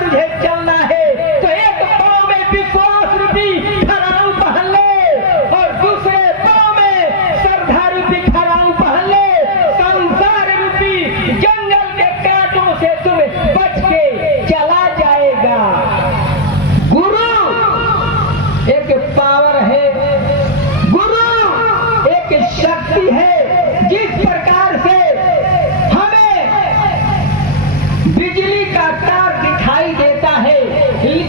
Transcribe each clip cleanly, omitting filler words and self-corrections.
तुझे चलना है तो एक पाँव में विश्वास रूपी खड़ाऊ पहन ले और दूसरे पाँव में श्रद्धा रूपी खड़ाऊ पहन ले। संसार रूपी जंगल के कांटों से तुम बच के चला जाएगा। गुरु एक पावर है, गुरु एक शक्ति है। जिस प्रकार से हमें बिजली का तार दिखाई देता है,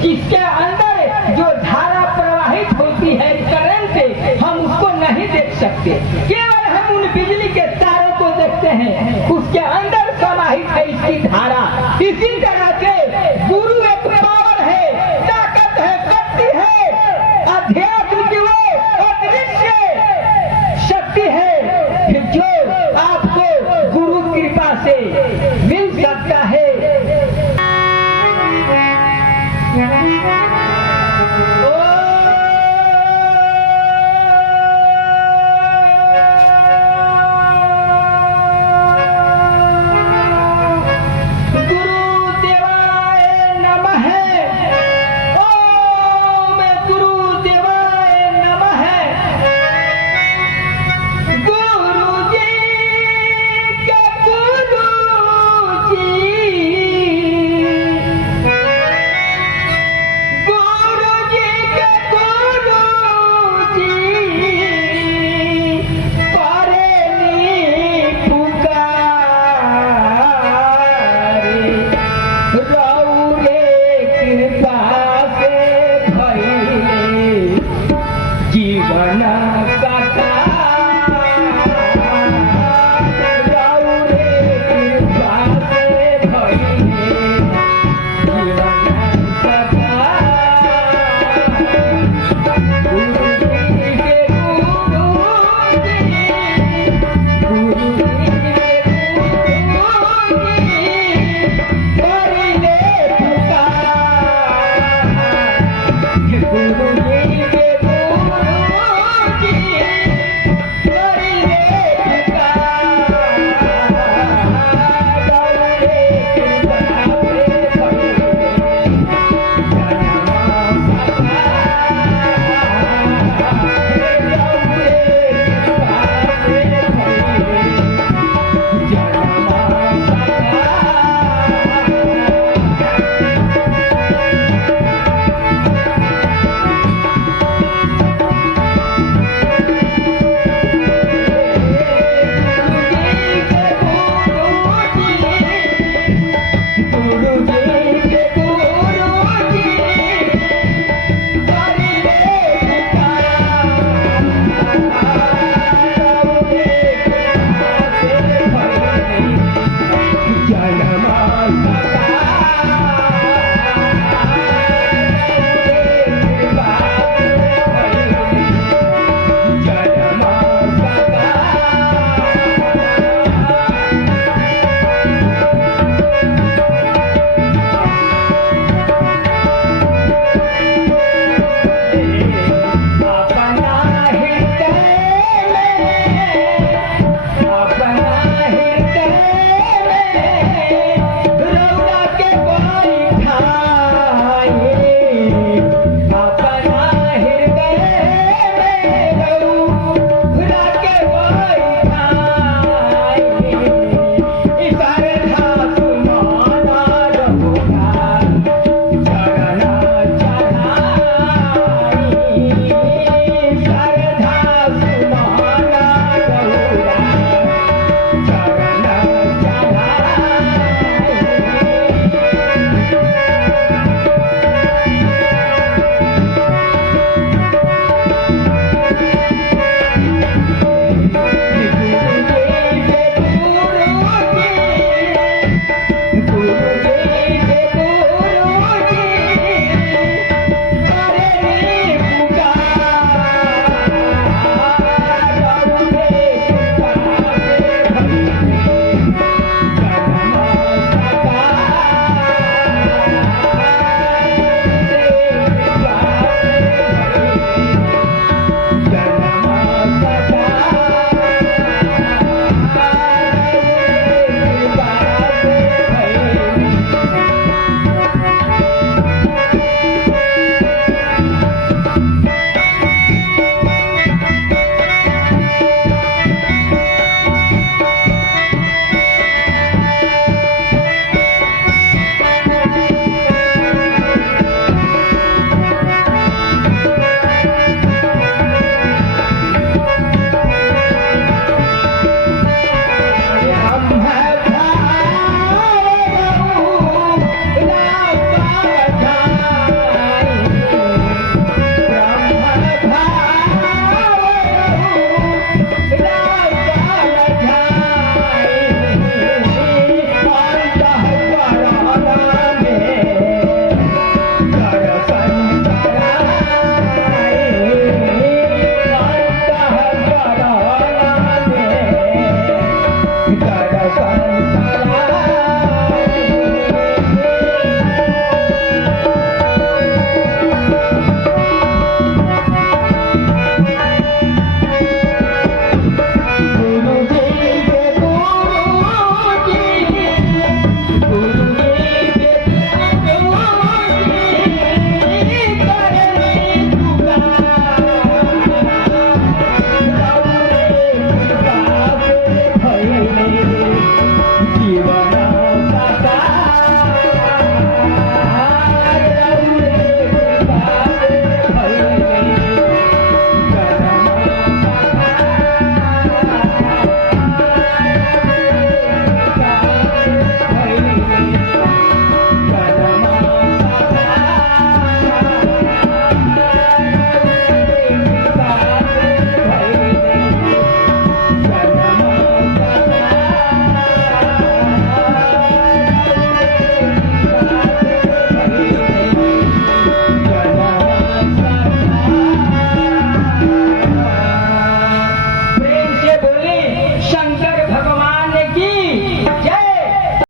जिसके अंदर जो धारा प्रवाहित होती है करंट से, हम उसको नहीं देख सकते, केवल हम उन बिजली के तारों को देखते हैं, उसके अंदर समाहित है इसकी धारा। इसी तरह से गुरु एक पावर है, ताकत है, शक्ति है, अध्यात्म की वो अदृश्य शक्ति है जो आपको गुरु कृपा से मिल सकता है।